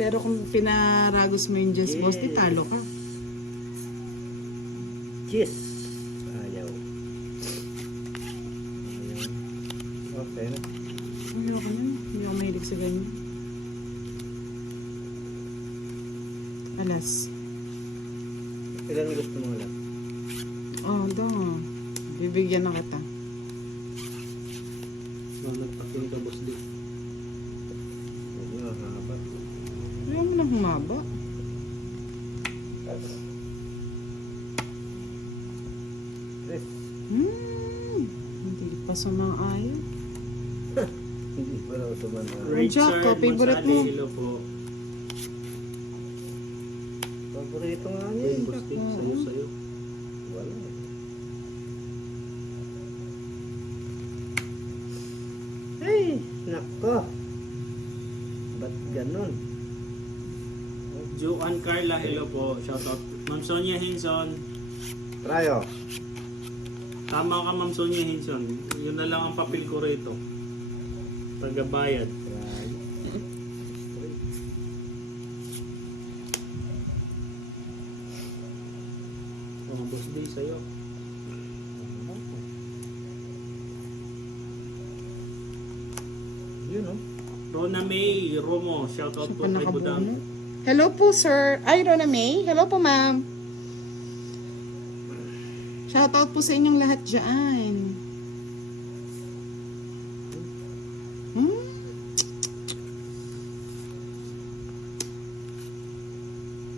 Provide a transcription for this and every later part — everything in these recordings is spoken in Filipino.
Pero kung pinaragos mo yung Jess Boss, di talo ka. Yes. Ayaw. Okay na. Ayoko na. Hindi ako mahilig sa ganyan. Alas. Ilan gusto mo lang? Oh, daw. Bibigyan na kita. Nagpakin ka, boss D. Huwag na, haba. Ayaw mo nang humaba. Yes. Hindi pa sumang-ayo. Hindi pa raw sumana. Jack, favorite mo. Hello po. Paborito nga niya Hey, eh. boss D, sayo. Wala. Ay, nako. Ba't ganun? Joanne Carla, hello po. Shoutout. Ma'am Sonia Hinson. Rayo. Tama ka, Ma'am Sonia Hinson. Yun na lang ang papel ko rito. Tagabayad. Rayo. Oh, boss D, sa'yo. Yun o. Rona May Romo, shoutout Siya po pa kay nakabuno. Budang. Hello po, sir. Ay, Rona May. Hello po, ma'am. Shoutout po sa inyong lahat dyan. Hmm?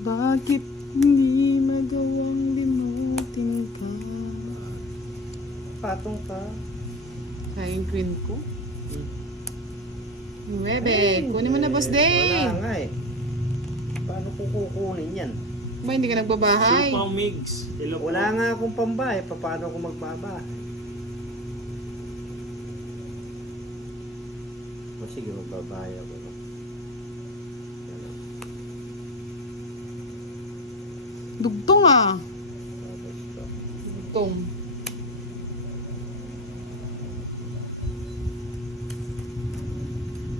Bakit hindi magawang limutin ka? Patong ka. Kaya yung queen ko. Bebe, kunin mo na, boss Day. Wala nga eh. Paano ko kukunin yan? Ba, hindi ka nagbabahay? Supaw Migs, hello po. Wala nga akong pambahay. Paano ako magbabahay? O sige, magbabahay ako. No? Yan o. Dugtong ah. Tapos to. Dugtong.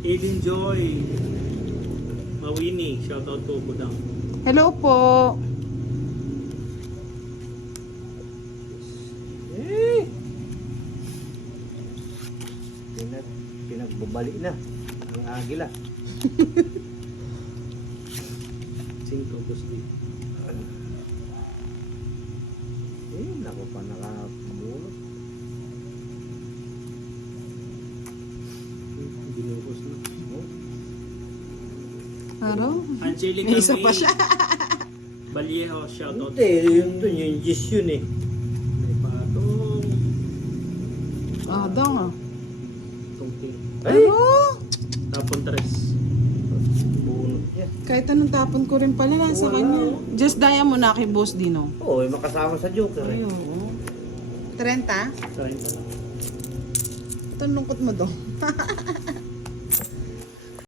Aiden Joy. Mawini, shoutout po Budang. Hello po. Eh! Pinagbabali na ang agila. Cinco, boss D. Eh, naku pa nakabulot. Binukos na. Oh, Araw? Angelica May isa pa May siya. Vallejo, shoutout. hindi, yun to, yung gis yun eh. May patong. Ah, daw nga. Tungting. Ay! Ano? Tapon tres. Bunot niya. Kahit anong tapon ko rin pala nasa Wala, kanya. oh. Just daya mo na kay Boss Dino. Oo, makasama sa Joker eh. Ay, oo. 30? 30 lang. Ito ang lungkot mo doon.